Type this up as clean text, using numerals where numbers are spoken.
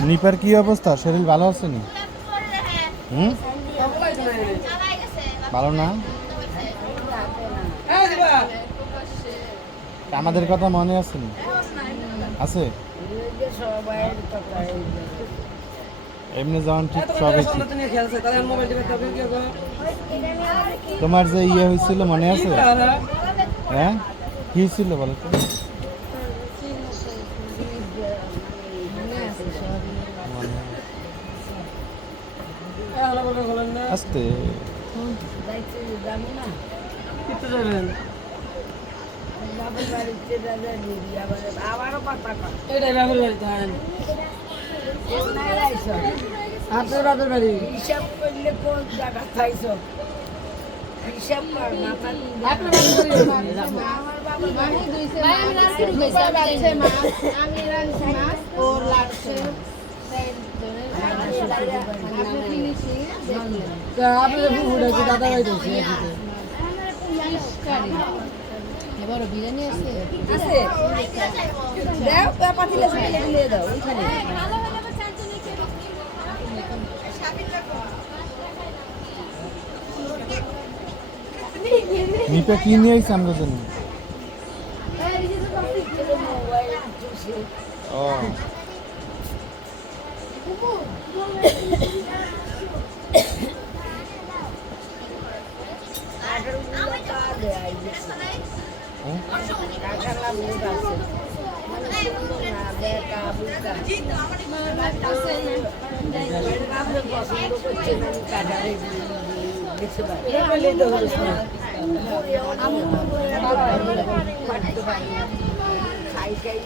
নিপার কি অবস্থা? শরীর ভালো আছে নি? হুম, ভালো না? আমাদের কথা মনে আছে নি? আছে? এমনি যখন ঠিক সবাই ঠিক। তোমার যে ইয়ে হয়েছিল মনে আছে? হ্যাঁ, কি ছিল বলো তো? আস্তে আপনার বাপের বাড়ি হিসাব করলে কোন জায়গা খাইছ হিসাব কর মাথা দাদা ভাই বড় বিরিয়ানি আছে আছে দাও পাতিলে দিয়ে দাও ওইখানে নিপা কি নিয়ে আইছে আমরা জানি? ও খাই খাই